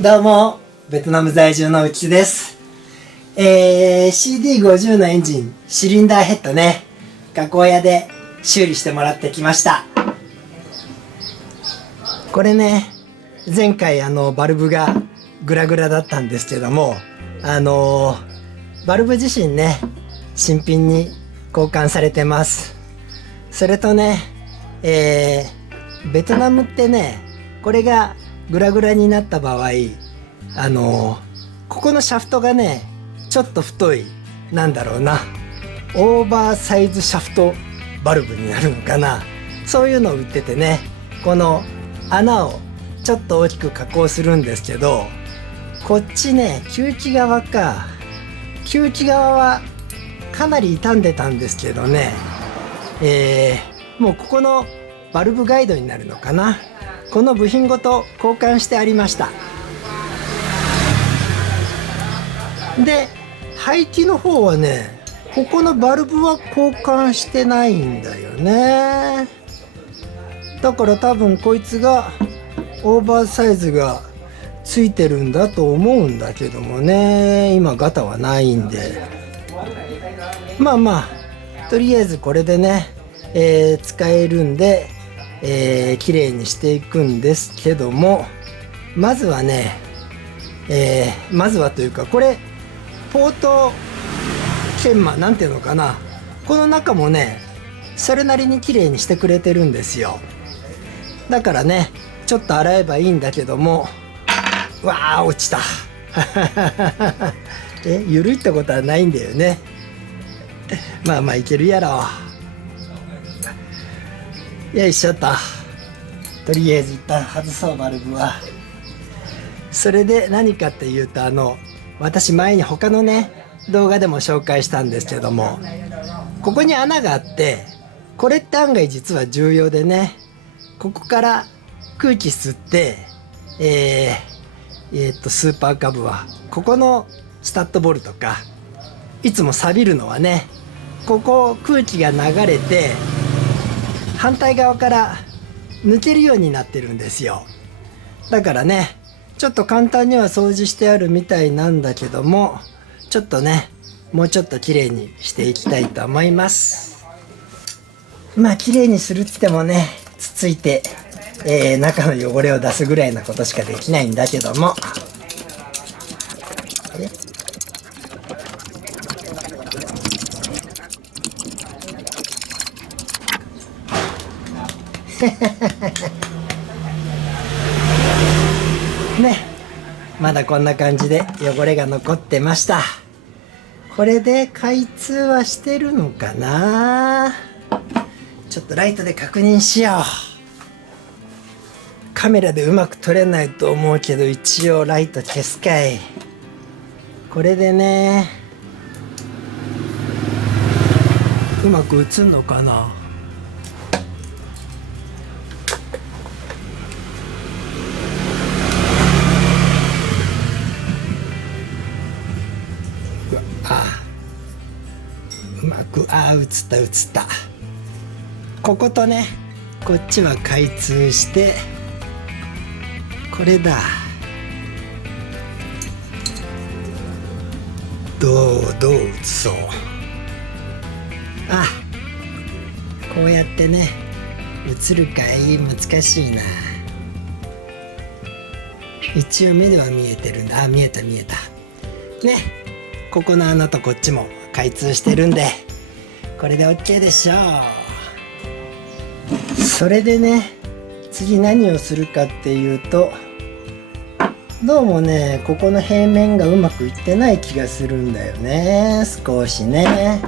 どうも、ベトナム在住のうきです。CD50 のエンジン、シリンダーヘッドね、加工屋で修理してもらってきました。これね、前回バルブがグラグラだったんですけども、バルブ自身ね、新品に交換されてます。それとね、ベトナムってね、これがグラグラになった場合、ここのシャフトがね、ちょっと太い、なんだろうな、オーバーサイズシャフトバルブになるのかな。そういうのを売っててね、この穴をちょっと大きく加工するんですけど、こっちね、吸気側か。吸気側はかなり傷んでたんですけどね、もうここのバルブガイドになるのかな。この部品ごと交換してありました。で、排気の方はね、ここのバルブは交換してないんだよね。だから多分こいつがオーバーサイズがついてるんだと思うんだけどもね、今ガタはないんで、まあとりあえずこれでね、使えるんで、綺麗にしていくんですけども、まずはね、まずはというか、これポート研磨なんていうのかな、この中もね、それなりに綺麗にしてくれてるんですよ。だからね、ちょっと洗えばいいんだけども、わあ落ちた緩いってことはないんだよね。まあいけるやろ。よいしょっと。とりあえず一旦外そう、バルブは。それで何かっていうと、私前に他のね、動画でも紹介したんですけども、ここに穴があって、これって案外実は重要でね、ここから空気吸って、スーパーカブは、ここのスタッドボルトか、いつも錆びるのはね、ここ空気が流れて、反対側から抜けるようになってるんですよ。だからね、ちょっと簡単には掃除してあるみたいなんだけども、ちょっとね、もうちょっと綺麗にしていきたいと思います。まあ綺麗にするって言ってもね、つついて、中の汚れを出すぐらいなことしかできないんだけども、ね、まだこんな感じで汚れが残ってました。これで開通はしてるのかな。ちょっとライトで確認しよう。カメラでうまく撮れないと思うけど、一応ライト消すかい。これでね、うまく映んのかな。うまく、映った。こことね、こっちは開通して、これだ。どう映そう。こうやってね、映るかい。難しいな。一応目では見えてるんだ。見えたね。ここの穴とこっちも開通してるんで、これで OK でしょう。それでね、次何をするかっていうと、どうもね、ここの平面がうまくいってない気がするんだよね、少しね。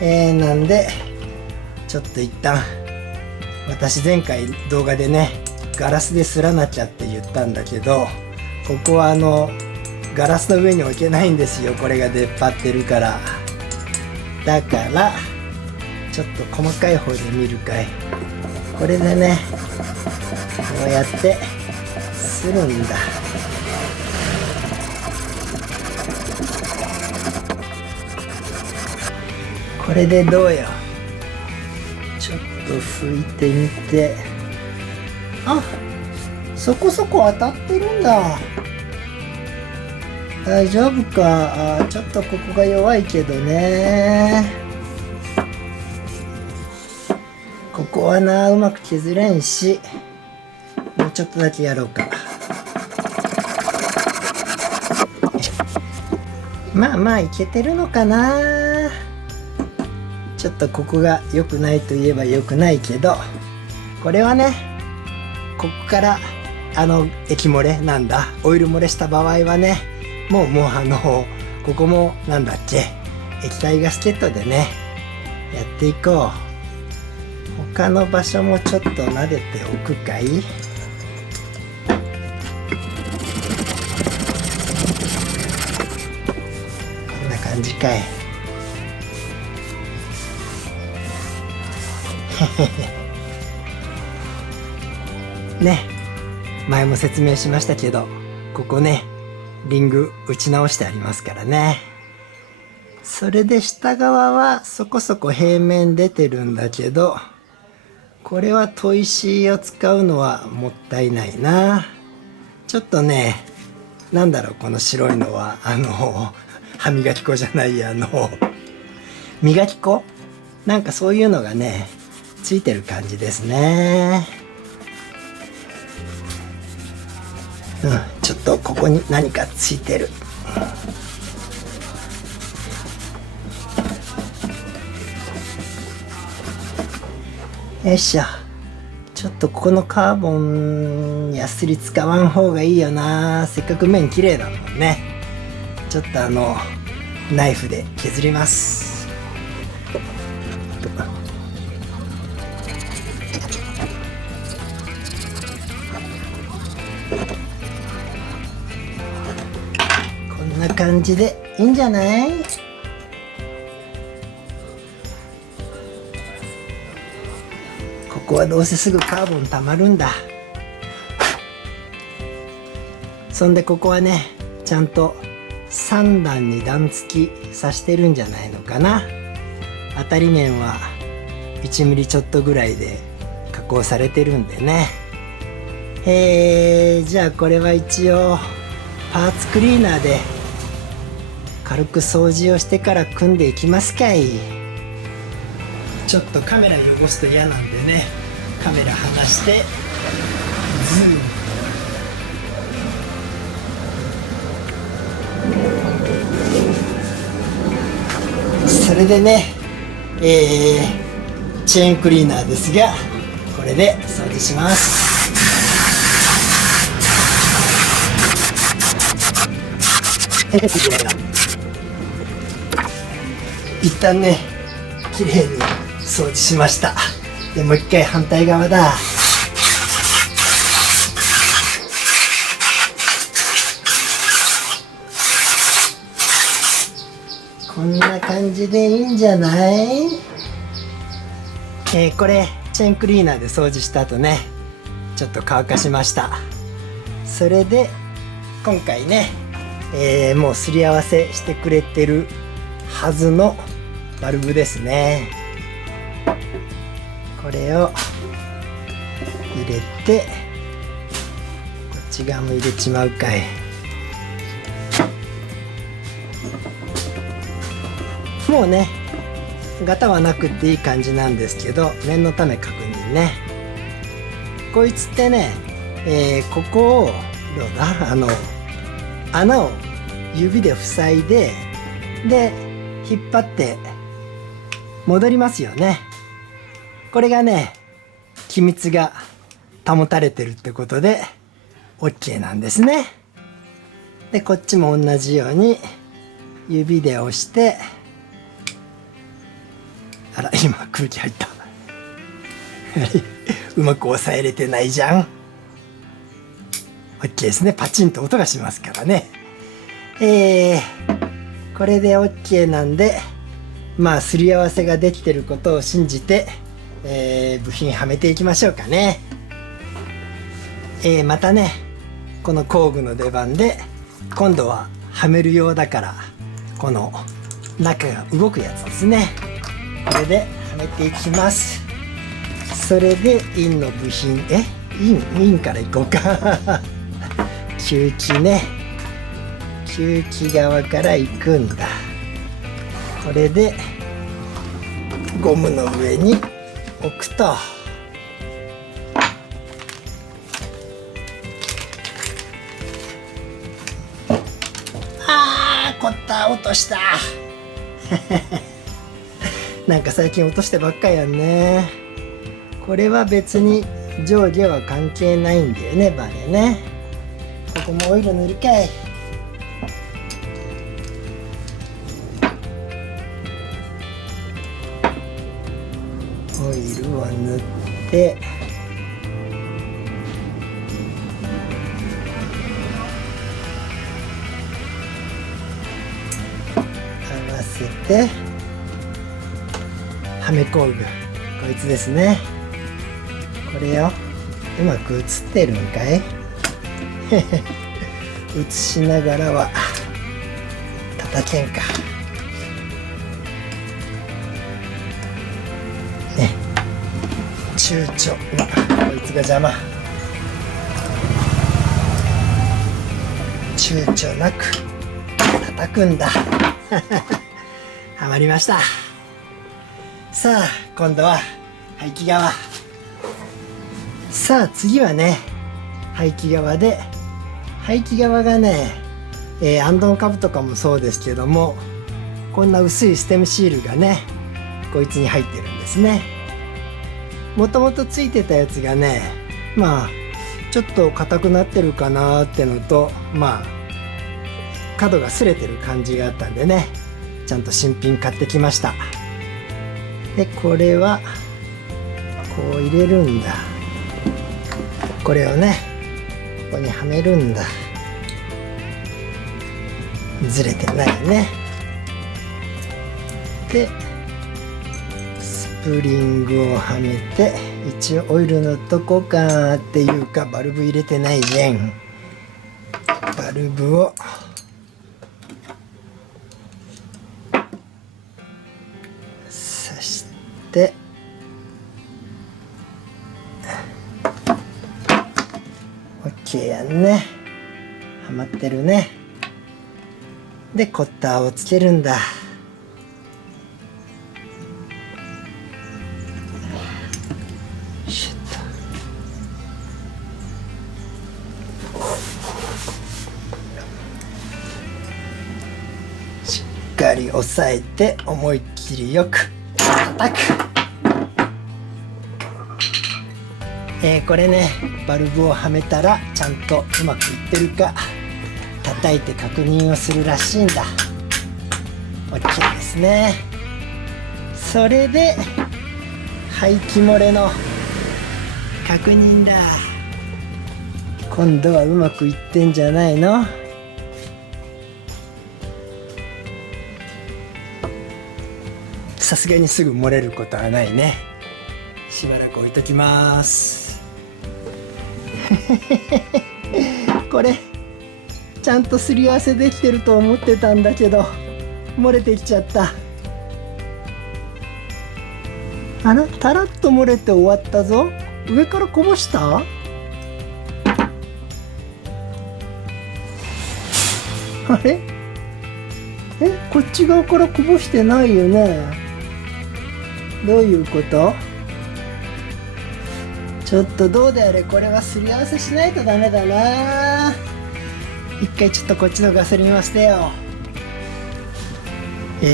なんでちょっと一旦、私前回動画でね、ガラスですらなきゃって言ったんだけど、ここはガラスの上に置けないんですよ。これが出っ張ってるから。だからちょっと細かい方で見るかい。これでね、こうやってするんだ。これでどうよ。ちょっと拭いてみて、そこそこ当たってるんだ。大丈夫か。ちょっとここが弱いけどね。ここはな、うまく削れんし、もうちょっとだけやろうか。まあまあいけてるのかな。ちょっとここが良くないといえば良くないけど、これはね、ここから液漏れなんだ、オイル漏れした場合はね、もうここもなんだっけ、液体ガスケットでねやっていこう。他の場所もちょっと撫でておくかい。こんな感じかい。ね、前も説明しましたけど、ここねリング打ち直してありますからね。それで下側はそこそこ平面出てるんだけど、これは砥石を使うのはもったいないな。ちょっとね、なんだろう、この白いのは歯磨き粉じゃない、磨き粉なんかそういうのがねついてる感じですね。ちょっとここに何かついてる。よいしょ。ちょっとここのカーボンヤスリ使わん方がいいよな。せっかく面綺麗だもんね。ちょっとナイフで削ります。こんな感じでいいんじゃない？ここはどうせすぐカーボンたまるんだ。そんでここはね、ちゃんと3段に段付きさしてるんじゃないのかな。当たり面は1ミリちょっとぐらいで加工されてるんでね。じゃあこれは一応パーツクリーナーで軽く掃除をしてから組んでいきますかい。ちょっとカメラ汚すと嫌なんでね、カメラ離してズーム。それでね、チェーンクリーナーですが、これで掃除します。一旦ね綺麗に掃除しました。でもう一回反対側だ。こんな感じでいいんじゃない？これチェーンクリーナーで掃除した後ね、ちょっと乾かしました。それで今回ね、もうすり合わせしてくれてるはずのバルブですね。これを入れて、こっち側も入れちまうかい。もうねガタはなくっていい感じなんですけど、念のため確認ね。こいつってね、ここをどうだ、穴を指で塞いで、で引っ張って戻りますよね。これがね気密が保たれてるってことで OK なんですね。でこっちも同じように指で押して、あら今空気入ったうまく押さえれてないじゃん。 OK ですね。パチンと音がしますからね。これで OK なんで、まあすり合わせができてることを信じて、部品はめていきましょうかね。またねこの工具の出番で、今度ははめる用だから、この中が動くやつですね。これではめていきます。それでインの部品、インからいこうか吸気ね。吸気側から行くんだ。これでゴムの上に置くと、コッター落としたなんか最近落としてばっかやんね。これは別に上下は関係ないんだよね、バネね。ここもオイル塗るかい。オイルを塗って合わせてはめ工具、こいつですね。これよ、うまく映ってるんかい映しながらは叩けんかね。躊躇、こいつが邪魔。躊躇なく叩くんだはまりました。さあ今度は排気側。さあ次はね、排気側で、排気側がね、アンドン株とかもそうですけども、こんな薄いステムシールがね、こいつに入ってるんですね。もともとついてたやつがね、まあちょっと硬くなってるかなってのと、まあ角が擦れてる感じがあったんでね、ちゃんと新品買ってきました。でこれはこう入れるんだ。これをね、ここにはめるんだ。ずれてないね。でスプリングをはめて、一応オイルのとこかっていうか、バルブ入れてないじゃん。バルブを刺してOK やんね。はまってるね。でコッターをつけるんだ。しっかり押さえて思いっきりよく叩く。これね、バルブをはめたらちゃんとうまくいってるか叩いて確認をするらしいんだ。 OK ですね。それで排気漏れの確認だ。今度はうまくいってんじゃないの？さすがにすぐ漏れることはないね。しばらく置いときますこれちゃんとすり合わせできてると思ってたんだけど、漏れてきちゃった。あら、たらっと漏れて終わったぞ。上からこぼした？あれ？こっち側からこぼしてないよね。どういうこと？ちょっとどうであれ、これはすり合わせしないとダメだな。一回ちょっとこっちのガソリンは捨てよう。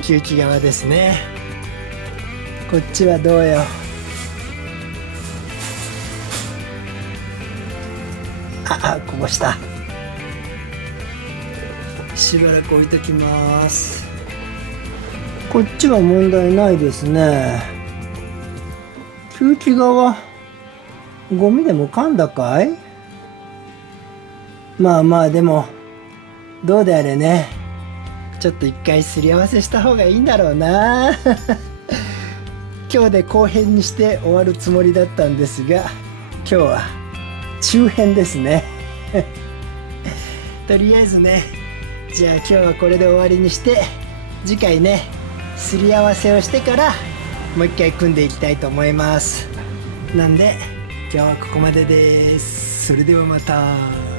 吸気側ですね。こっちはどうよ。こぼした。しばらく置いときます。こっちは問題ないですね。吸気側ゴミでも噛んだかい？まあまあ、でもどうであれね、ちょっと一回すり合わせした方がいいんだろうな今日で後編にして終わるつもりだったんですが、今日は中編ですねとりあえずね、じゃあ今日はこれで終わりにして、次回ねすり合わせをしてからもう一回組んでいきたいと思います。なんで今日はここまでです。それではまた。